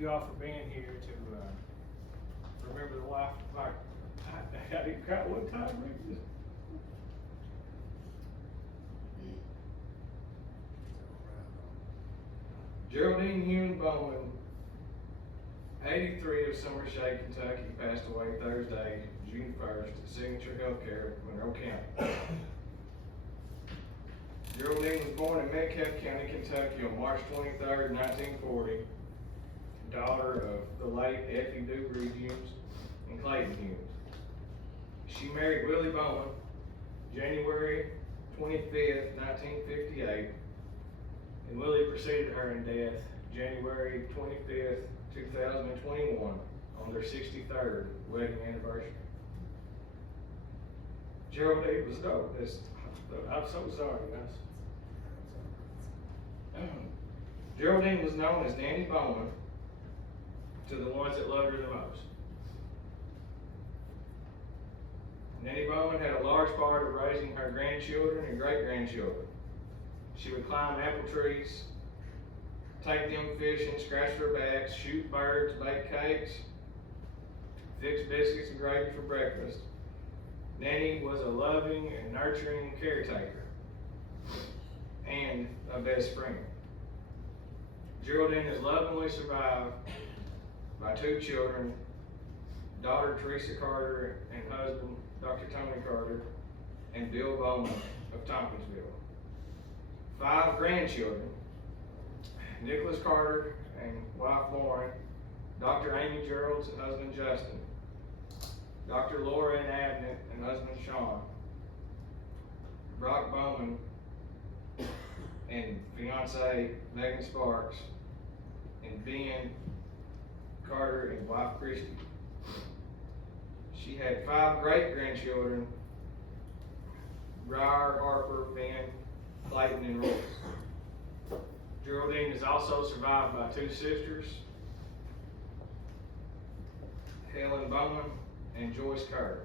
you all for being here to remember the life of my. I didn't cry one time, Rick. Geraldine Hune Bowman, 83 of Summer Shade, Kentucky, passed away Thursday, June 1st at Signature Healthcare, Monroe County. Geraldine was born in Metcalfe County, Kentucky on March 23rd, 1940, daughter of the late Effie Dewberry Humes and Clayton Humes. She married Willie Bowman January 25th, 1958, and Willie preceded her in death January 25th, 2021 on their 63rd wedding anniversary. Geraldine was known as, I'm so sorry, guys. Geraldine was known as Nanny Bowman to the ones that loved her the most. Nanny Bowman had a large part of raising her grandchildren and great-grandchildren. She would climb apple trees, take them fishing, scratch their backs, shoot birds, bake cakes, fix biscuits and gravy for breakfast. Nanny was a loving and nurturing caretaker and a best friend. Geraldine is lovingly survived by two children, daughter Teresa Carter and husband Dr. Tony Carter, and Bill Bowman of Tompkinsville. 5 grandchildren, Nicholas Carter and wife Lauren, Dr. Amy Geralds and husband Justin, Dr. Laura and Abnett and husband Sean, Brock Bowman and fiance Megan Sparks, and Ben Carter and wife Christy. She had 5 great-grandchildren, Briar, Harper, Ben, Clayton, and Royce. Geraldine is also survived by 2 sisters, Helen Bowman and Joyce Carter.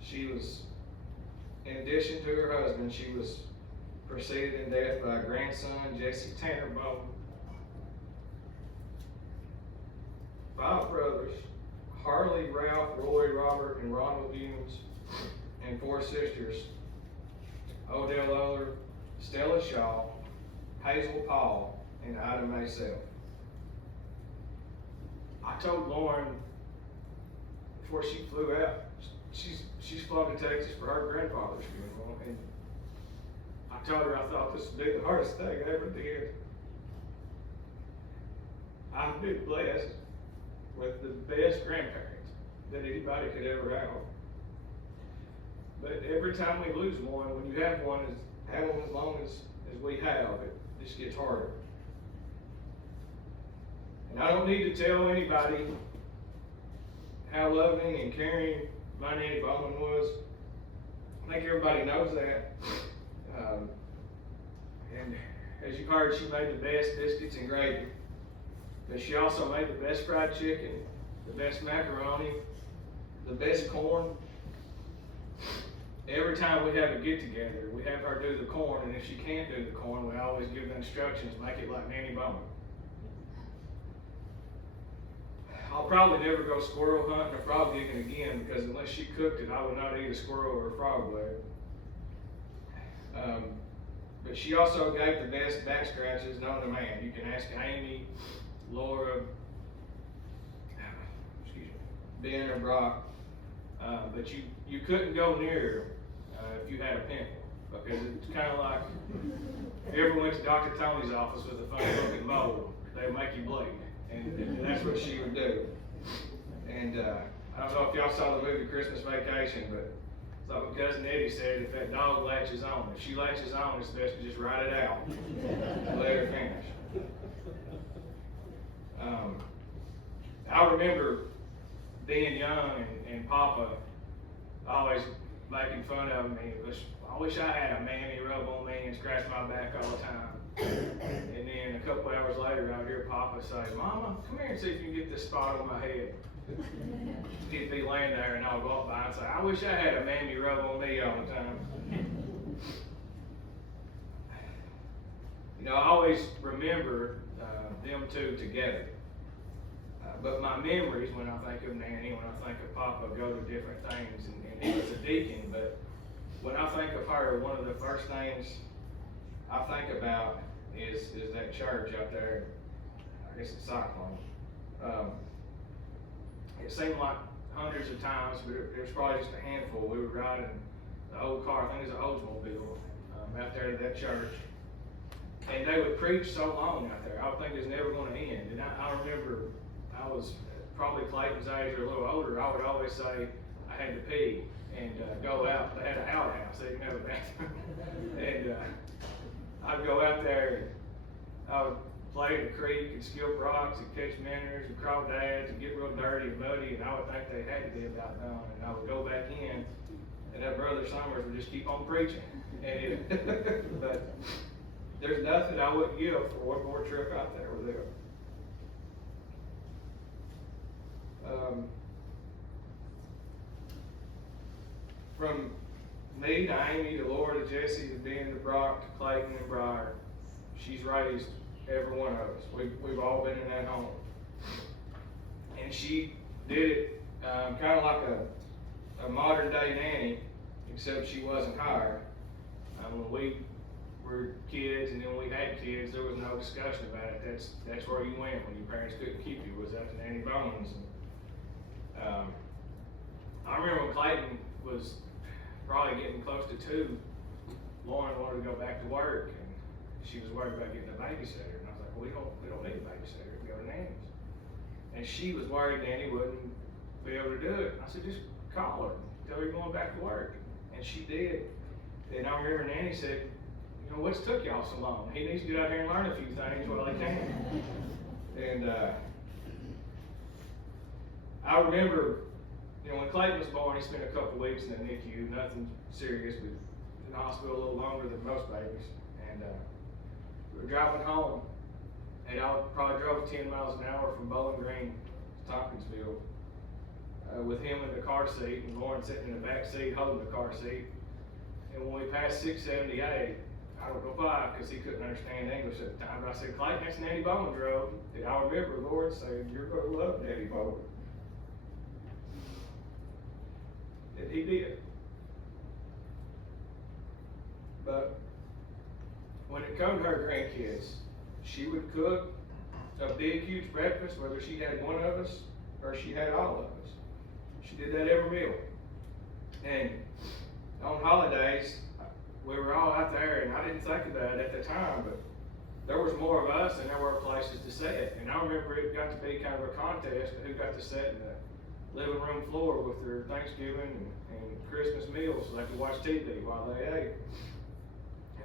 She was, in addition to her husband, she was preceded in death by a grandson, Jesse Tanner Bowman. 5 brothers, Harley, Ralph, Roy, Robert, and Ronald Humes, and 4 sisters, Odell Oler, Stella Shaw, Hazel Paul, and Ida May Self. I told Lauren before she flew out, she's flown to Texas for her grandfather's funeral, and I told her I thought this would be the hardest thing I ever did. I've been blessed with the best grandparents that anybody could ever have. But every time we lose one, when you have one, have them as long as we have, it just gets harder. And I don't need to tell anybody how loving and caring my Nanny Bowman was. I think everybody knows that. And as you've heard, she made the best biscuits and gravy. But she also made the best fried chicken, the best macaroni, the best corn. Every time we have a get-together, we have her do the corn, and if she can't do the corn, we always give the instructions, make it like Nanny Bowman. I'll probably never go squirrel hunting or frog digging again, because unless she cooked it, I would not eat a squirrel or a frog leg. But she also gave the best back scratches known to man. You can ask Amy, Laura, Ben or Brock, but you couldn't go near her if you had a pimple, because it's kind of like if you ever went to Dr. Tony's office with a funny looking mole, they would make you bleed, and that's what she would do. And I don't know if y'all saw the movie Christmas Vacation, but it's like my cousin Eddie said, if that dog latches on, if she latches on, it's best to just ride it out and let her finish. I remember being young and Papa always making fun of me. I wish I had a mammy rub on me and scratch my back all the time. And then a couple hours later, I would hear Papa say, "Mama, come here and see if you can get this spot on my head." He'd be laying there, and I'll go up by and say, "I wish I had a mammy rub on me all the time." You know, I always remember two together. But my memories, when I think of Nanny, when I think of Papa, go to different things, and he was a deacon, but when I think of her, one of the first things I think about is that church out there, I guess it's Cyclone. It seemed like hundreds of times, but it was probably just a handful. We were riding the old car, I think it was an Oldsmobile, out there to that church. And they would preach so long out there. I would think it was never going to end. And I remember I was probably Clayton's age or a little older. I would always say I had to pee and go out. They had an outhouse. They didn't have a bathroom. And I'd go out there and I would play in the creek and skip rocks and catch minnows and crawdads and get real dirty and muddy. And I would think they had to be about done. And I would go back in and that Brother Summers would just keep on preaching. And but there's nothing I wouldn't give for one more trip out there with them. From me to Amy to Laura to Jesse to Ben to Brock to Clayton and Briar, she's raised every one of us. We've all been in that home. And she did it kind of like a modern day nanny, except she wasn't hired. When we were kids and then we had kids, there was no discussion about it. That's where you went when your parents couldn't keep you, was out to Nanny Bones. And, I remember when Clayton was probably getting close to 2, Lauren wanted to go back to work and she was worried about getting a babysitter. And I was like, well, we don't need a babysitter, we go to Nanny's. And she was worried Nanny wouldn't be able to do it. I said, just call her, tell her you're going back to work. And she did. And I remember Nanny said, you know, what's took y'all so long? He needs to get out here and learn a few things while he can. And I remember, you know, when Clayton was born, he spent a couple weeks in the NICU, nothing serious, but in the hospital a little longer than most babies. And we were driving home, and I probably drove 10 miles an hour from Bowling Green to Tompkinsville with him in the car seat and Lauren sitting in the back seat holding the car seat. And when we passed 678, I don't know why, because he couldn't understand English at the time, but I said, Clayton, that's Nanny Bowman's road. And I remember the Lord saying, you're going to love Nanny Bowman. And he did. But when it come to her grandkids, she would cook a big, huge breakfast, whether she had one of us or she had all of us. She did that every meal. And on holidays, we were all out there, and I didn't think about it at the time, but there was more of us than there were places to sit. And I remember it got to be kind of a contest of who got to sit in the living room floor with their Thanksgiving and Christmas meals so they could watch TV while they ate.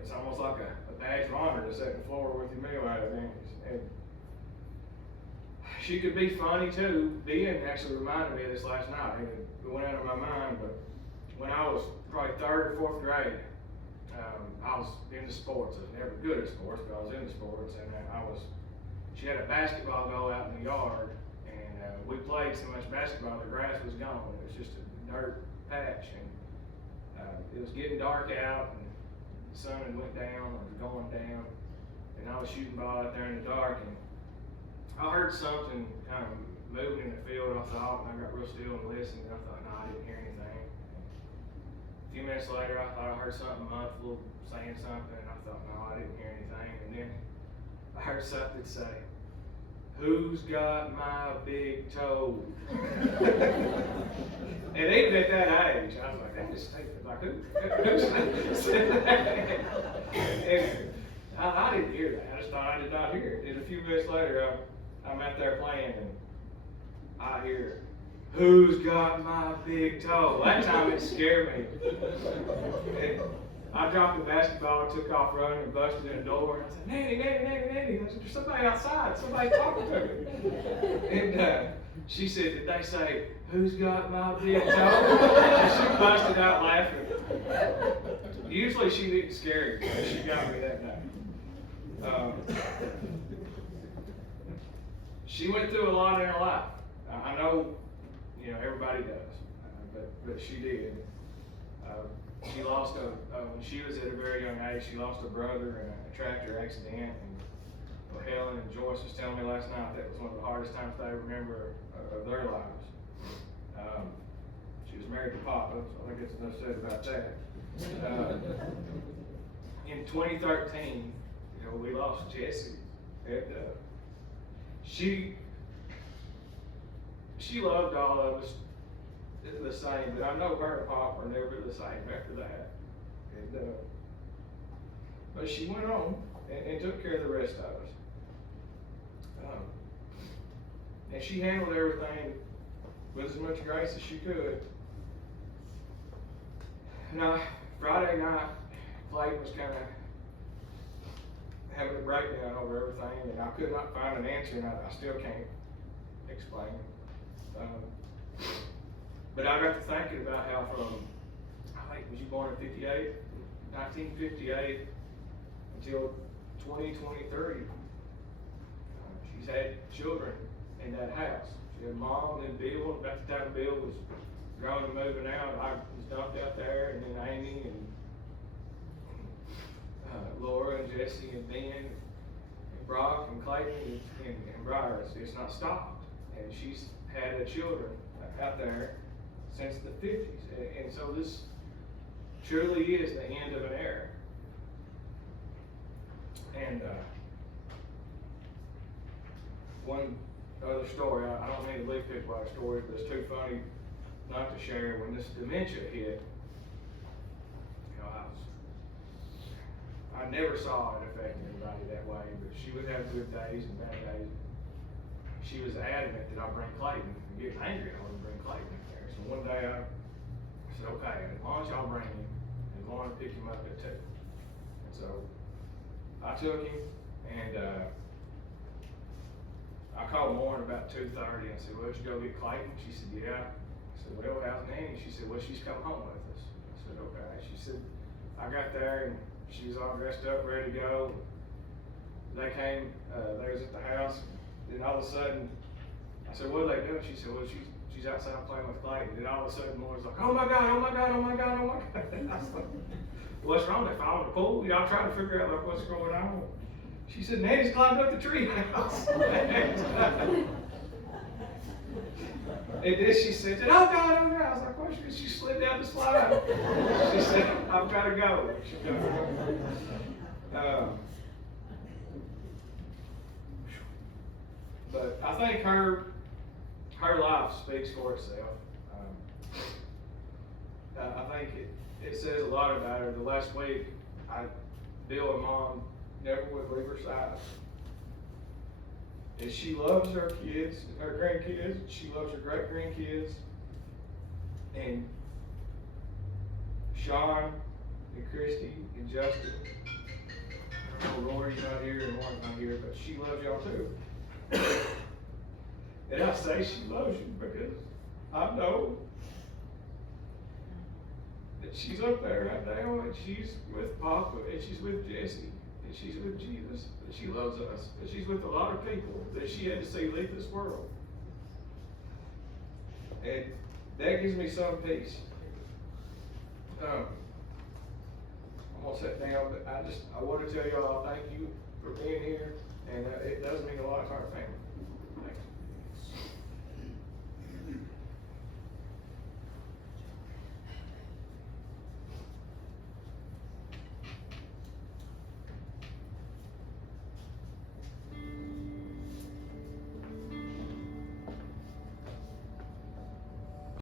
It's almost like a badge of honor to sit on the floor with your meal out of things. And she could be funny too. Ben actually reminded me of this last night, and it went out of my mind, but when I was probably 3rd or 4th grade, I was into sports. I was never good at sports, but I was into sports, and she had a basketball goal out in the yard, and we played so much basketball, the grass was gone. It was just a dirt patch, and it was getting dark out, and the sun had went down, or was going down, and I was shooting ball out there in the dark, and I heard something kind of moving in the field. I thought, and I got real still and listened, and I thought, no, I didn't hear anything. A few minutes later, I thought I heard something muffled saying something, and I thought, no, I didn't hear anything. And then I heard something say, who's got my big toe? And even at that age, I was like, that just tasted like, who said that? And I didn't hear that. I just thought I did not hear it. And a few minutes later, I'm out there playing, and I hear, who's got my big toe? That time it scared me. And I dropped the basketball, took off running, and busted in the door. And I said, Nanny, Nanny, Nanny, Nanny. I said, there's somebody outside. Somebody's talking to me. And she said, did they say, who's got my big toe? And she busted out laughing. Usually she didn't scare me, but she got me that night. She went through a lot in her life. I know, you know, everybody does, but she did. She lost when she was at a very young age, she lost a brother in a tractor accident, and Helen and Joyce was telling me last night that was one of the hardest times they remember of their lives. She was married to Papa, so I think it's enough said about that. In 2013, we lost Jessie, and she loved all of us the same, but I know her and Papa are never the same after that. And but she went on and took care of the rest of us. And she handled everything with as much grace as she could. Now, Friday night, Clayton was kind of having a breakdown over everything, and I could not find an answer, and I still can't explain it. But I got to thinking about how I think, was you born in 58? 1958 until 2023, she's had children in that house. She had Mom and Bill. About the time Bill was grown and moving out, I was dumped out there, and then Amy and Laura and Jesse and Ben and Brock and Clayton and Briar. It's not stopped. And she's had children out there since the 50s. And so this truly is the end of an era. And one other story, I don't mean to leave people out of stories, but it's too funny not to share. When this dementia hit, I never saw it affect anybody that way, but she would have good days and bad days. She was adamant that I bring Clayton, and getting angry I wouldn't bring Clayton in there. So one day I said, okay, as long as y'all bring him, and Lauren pick him up at 2. And so I took him, and I called Lauren about 2:30 and said, well, did you go get Clayton? She said, yeah. I said, well, how's Nanny? She said, well, she's come home with us. I said, okay. She said, I got there, and she was all dressed up, ready to go. They came, they was at the house, and all of a sudden, I said, what are they doing? She said, well, she's outside playing with Clayton. And all of a sudden, Lauren's like, oh my God, oh my God, oh my God, oh my God. And I was like, what's wrong? They followed the pool? Y'all trying to figure out like what's going on. She said, Nanny's climbed up the tree house. And then she said, oh God, oh God. I was like, what? She slid down the slide. She said, I've got to go. But I think her life speaks for itself. I think it says a lot about her. The last week, Bill and Mom never would leave her side. And she loves her kids, her grandkids. She loves her great grandkids. And Sean and Christy and Justin. I know Rory's not here and Lauren's not here, but she loves y'all too. And I say she loves you because I know that she's up there right now, and she's with Papa, and she's with Jesse, and she's with Jesus, and she loves us, and she's with a lot of people that she had to see leave this world. And that gives me some peace. I'm gonna sit down, but I want to tell y'all thank you for being here, and it does mean a lot to our family.